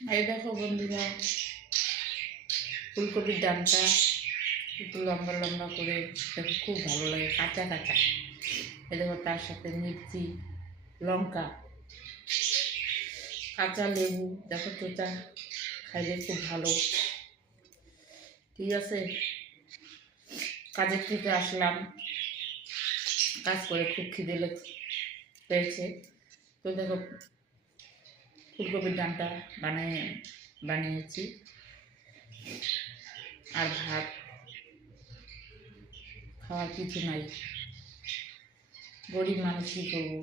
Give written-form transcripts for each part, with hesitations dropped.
এই দেখো বন্ধুরা, ফুলকপির ডানটা একটু লম্বা লম্বা করে, দেখো খুব ভালো লাগে, কাঁচা কাঁচা। এই দেখো তার সাথে মির্চি, লঙ্কা, কাঁচা লেবু, দেখো চোচা, খাইলে খুব ভালো। ঠিক আছে, কাজের থেকে আসলাম, কাজ করে খুব খিদে পেয়েছে, তো দেখো ফুলকপির ডানটা বানিয়েছি আর ভাত, খাওয়ার কিছু নাই, গরিব মানুষ কী করবো,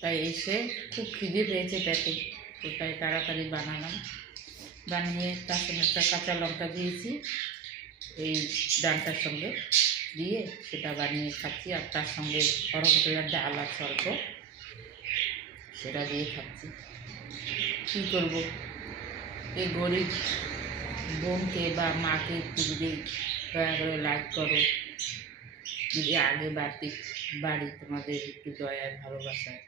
তাই এসে খুব খিদে পেয়েছে পেটে, তো তাই তাড়াতাড়ি বানালাম। বানিয়ে তার সঙ্গে একটা কাঁচা লঙ্কা দিয়েছি এই ডানটার সঙ্গে দিয়ে, সেটা বানিয়ে খাচ্ছি। আর তার সঙ্গে অরহরের ডাল আছে অল্প, সেটা দিয়ে খাচ্ছি। কী করবো, এই গরিব বোনকে বা মাকে একটু যদি দয়া করে লাইক করো, যদি আগে বাড়ি তোমাদের একটু দয়ায় ভালোবাসায়,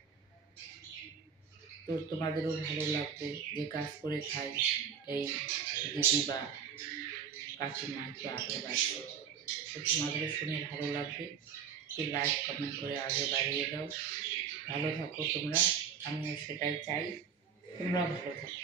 তো তোমাদেরও ভালো লাগবে যে কাজ করে খাই এই দিদি বা কাকিমা একটু আগে বাড়ছে, তো তোমাদেরও শুনে ভালো লাগবে। একটু লাইক কমেন্ট করে আগে বাড়িয়ে দাও। ভালো থাকো তোমরা, আমিও সেটাই চাই, তোমরাও ভালো থাকো।